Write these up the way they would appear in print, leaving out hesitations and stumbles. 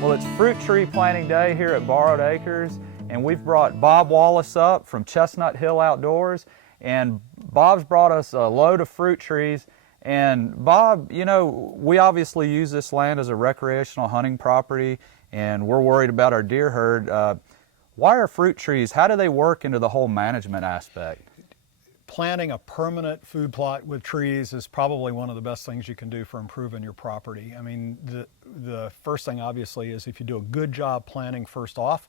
Well, it's Fruit Tree Planting Day here at Borrowed Acres, and we've brought Bob Wallace up from Chestnut Hill Outdoors, and Bob's brought us a load of fruit trees. And Bob, you know, we obviously use this land as a recreational hunting property, and we're worried about our deer herd. Why are fruit trees, how do they work into the whole management aspect? Planting a permanent food plot with trees is probably one of the best things you can do for improving your property. I mean, the first thing obviously is if you do a good job planting first off,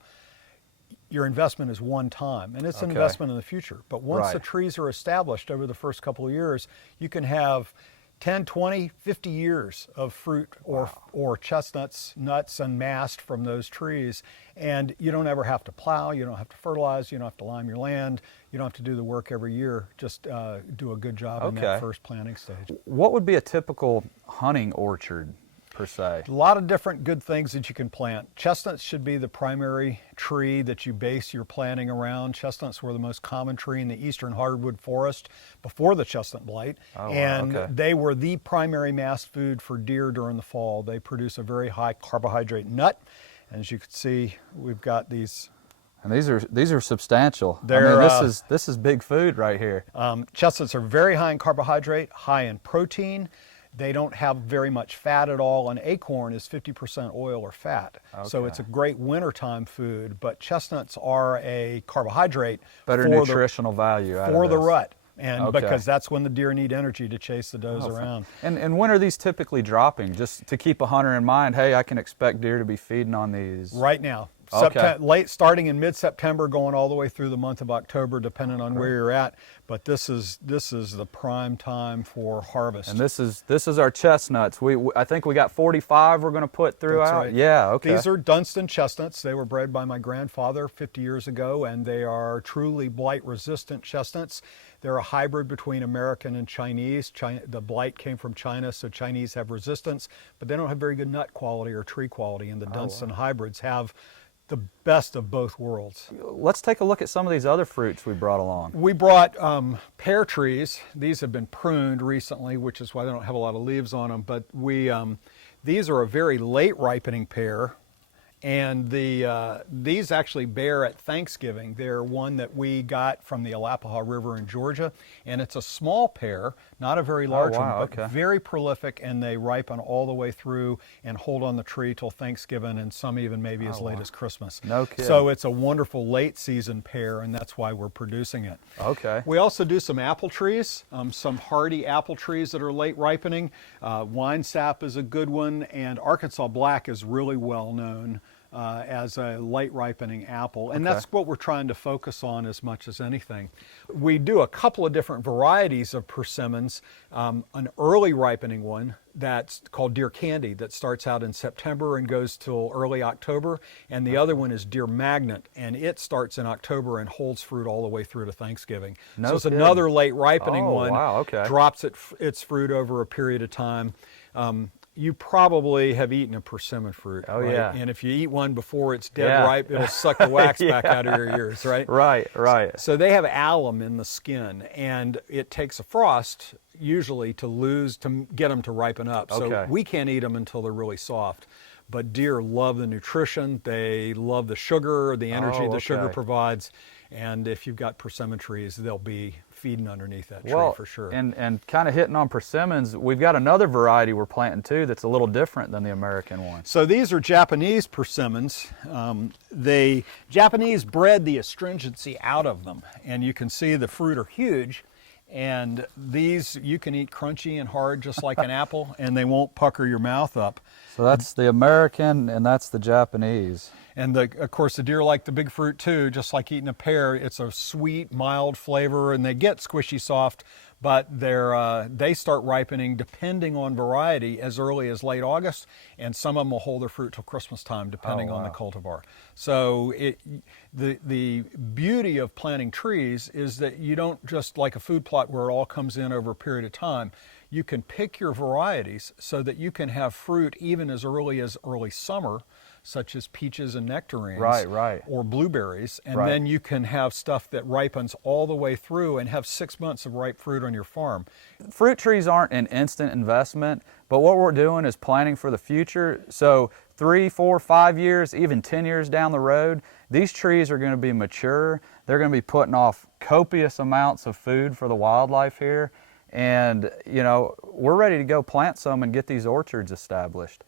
your investment is one time, and it's an investment in the future. But once the trees are established over the first couple of years, you can have 10, 20, 50 years of fruit or chestnuts, nuts, and mast from those trees. And you don't ever have to plow, you don't have to fertilize, you don't have to lime your land, you don't have to do the work every year. Just do a good job in that first planting stage. What would be a typical hunting orchard per se? A lot of different good things that you can plant. Chestnuts should be the primary tree that you base your planting around. Chestnuts were the most common tree in the eastern hardwood forest before the chestnut blight, they were the primary mast food for deer during the fall. They produce a very high carbohydrate nut. As you can see, we've got these. And these are substantial. I mean, this is big food right here. Chestnuts are very high in carbohydrate, high in protein. They don't have very much fat at all. An acorn is 50% oil or fat. So it's a great wintertime food, but chestnuts are a carbohydrate. Better nutritional value out of for the this. rut. And because that's when the deer need energy to chase the does around. And when are these typically dropping? Just to keep a hunter in mind, hey, I can expect deer to be feeding on these. Right now. Starting in mid-September, going all the way through the month of October, depending on where you're at. But this is the prime time for harvest. And this is our chestnuts. I think we got 45 we're going to put throughout. That's right. Yeah, okay. These are Dunstan chestnuts. They were bred by my grandfather 50 years ago, and they are truly blight-resistant chestnuts. They're a hybrid between American and Chinese. The blight came from China, so Chinese have resistance, but they don't have very good nut quality or tree quality, and the Dunstan hybrids have the best of both worlds. Let's take a look at some of these other fruits we brought along. We brought pear trees. These have been pruned recently, which is why they don't have a lot of leaves on them, but these are a very late ripening pear. And these actually bear at Thanksgiving. They're one that we got from the Alapaha River in Georgia, and it's a small pear, not a very large one, but very prolific, and they ripen all the way through and hold on the tree till Thanksgiving, and some even maybe as late as Christmas. No kidding. So it's a wonderful late season pear, and that's why we're producing it. Okay. We also do some apple trees, some hardy apple trees that are late ripening. Wine sap is a good one, and Arkansas Black is really well known as a late ripening apple, and that's what we're trying to focus on as much as anything. We do a couple of different varieties of persimmons. An early ripening one that's called Deer Candy that starts out in September and goes till early October, and the other one is Deer Magnet, and it starts in October and holds fruit all the way through to Thanksgiving. So it's another late ripening one. Drops its fruit over a period of time. You probably have eaten a persimmon fruit, right? And if you eat one before it's dead ripe, it'll suck the wax back out of your ears, right? Right. So they have alum in the skin, and it takes a frost usually to get them to ripen up. So we can't eat them until they're really soft. But deer love the nutrition, they love the sugar, the energy the sugar provides, and if you've got persimmon trees, they'll be feeding underneath that tree for sure. And kind of hitting on persimmons, we've got another variety we're planting too that's a little different than the American one. So these are Japanese persimmons. The Japanese bred the astringency out of them, and you can see the fruit are huge. And these you can eat crunchy and hard just like an apple, and they won't pucker your mouth up. So that's the American and that's the Japanese. And of course the deer like the big fruit too, just like eating a pear. It's a sweet, mild flavor, and they get squishy soft, but they start ripening, depending on variety, as early as late August, and some of them will hold their fruit till Christmas time, depending on the cultivar. So the beauty of planting trees is that you don't just like a food plot where it all comes in over a period of time. you can pick your varieties so that you can have fruit even as early summer, such as peaches and nectarines, Right. or blueberries, and Right. then you can have stuff that ripens all the way through and have 6 months of ripe fruit on your farm. Fruit trees aren't an instant investment, but what we're doing is planning for the future. So 3, 4, 5 years, even 10 years down the road, these trees are going to be mature. They're going to be putting off copious amounts of food for the wildlife here. And, you know, we're ready to go plant some and get these orchards established.